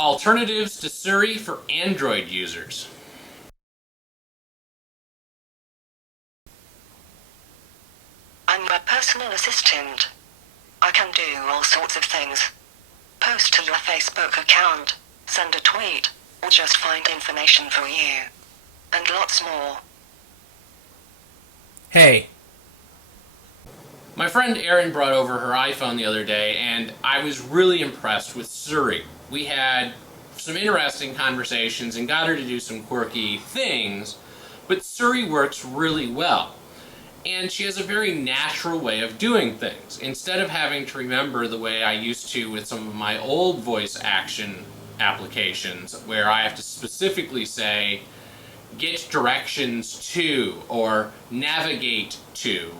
Alternatives to Siri for Android users. I'm my personal assistant. I can do all sorts of things. Post to your Facebook account, send a tweet, or just find information for you. And lots more. Hey. My friend Erin brought over her iPhone the other day, and I was really impressed with Siri. We had some interesting conversations and got her to do some quirky things, but Siri works really well. And she has a very natural way of doing things. Instead of having to remember the way I used to with some of my old voice action applications, where I have to specifically say, get directions to, or navigate to,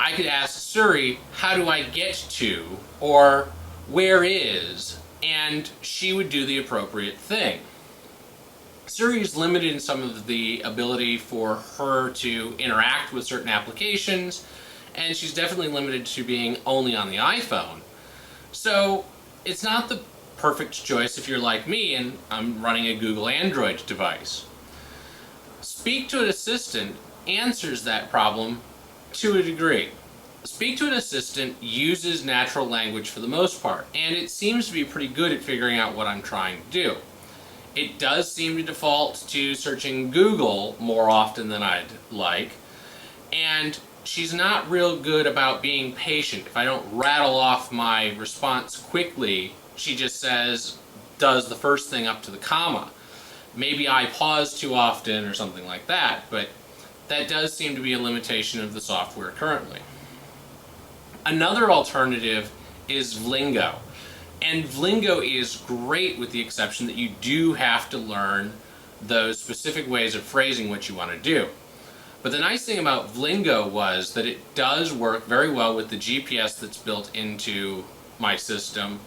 I could ask Siri, how do I get to, or where is, and she would do the appropriate thing. Siri is limited in some of the ability for her to interact with certain applications, and she's definitely limited to being only on the iPhone. So it's not the perfect choice if you're like me and I'm running a Google Android device. SpeakToIt Assistant answers that problem to a degree. SpeakToIt Assistant uses natural language for the most part, and it seems to be pretty good at figuring out what I'm trying to do. It does seem to default to searching Google more often than I'd like, and she's not real good about being patient. If I don't rattle off my response quickly, she just does the first thing up to the comma. Maybe I pause too often or something like that, but that does seem to be a limitation of the software currently. Another alternative is Vlingo. And Vlingo is great with the exception that you do have to learn those specific ways of phrasing what you want to do. But the nice thing about Vlingo was that it does work very well with the GPS that's built into my system,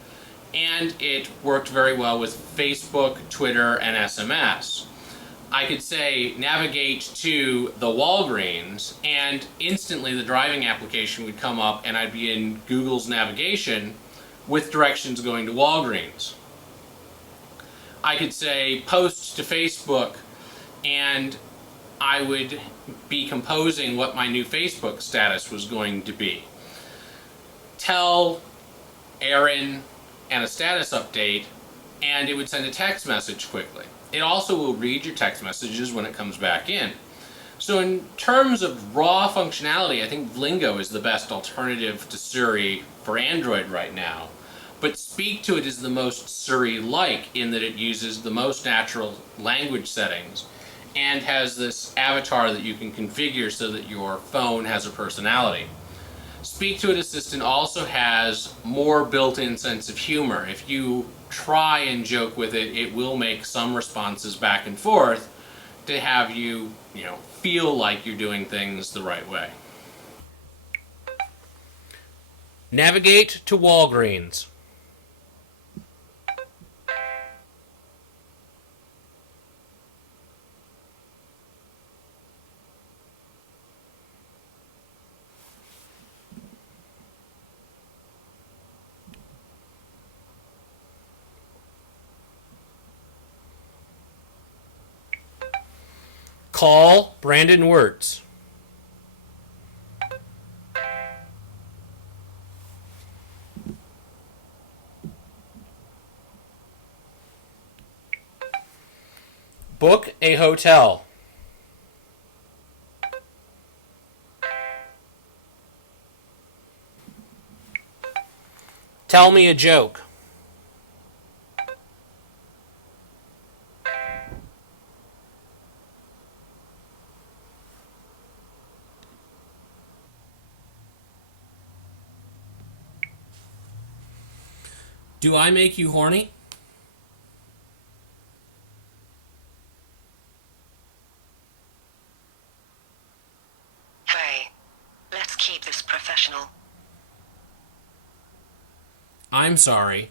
and it worked very well with Facebook, Twitter, and SMS. I could say, navigate to the Walgreens, and instantly the driving application would come up and I'd be in Google's navigation with directions going to Walgreens. I could say, post to Facebook, and I would be composing what my new Facebook status was going to be. Tell Erin and a status update, and it would send a text message quickly. It also will read your text messages when it comes back in. So in terms of raw functionality, I think Vlingo is the best alternative to Siri for Android right now. But SpeakToIt is the most Siri-like in that it uses the most natural language settings and has this avatar that you can configure so that your phone has a personality. SpeakToIt Assistant also has more built-in sense of humor. If you try and joke with it, it will make some responses back and forth to have you, feel like you're doing things the right way. Navigate to Walgreens. Call Brandon Wirtz. Book a hotel. Tell me a joke. Do I make you horny? Hey, let's keep this professional. I'm sorry.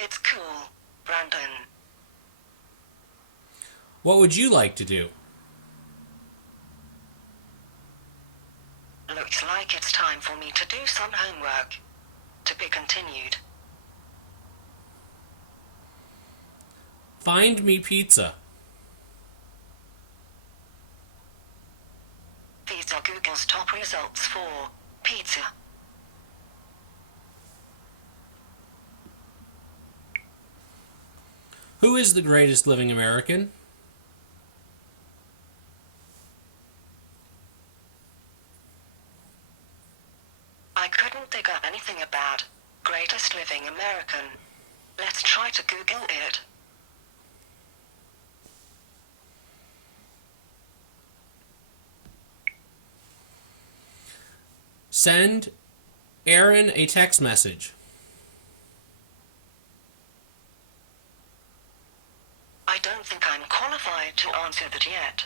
It's cool, Brandon. What would you like to do? Looks like it's time for me to do some homework. To be continued. continued. Find me pizza. These are Google's top results for pizza. Who is the greatest living American? I couldn't dig up anything about greatest living American. Let's try to Google it. Send Aaron a text message. I don't think I'm qualified to answer that yet.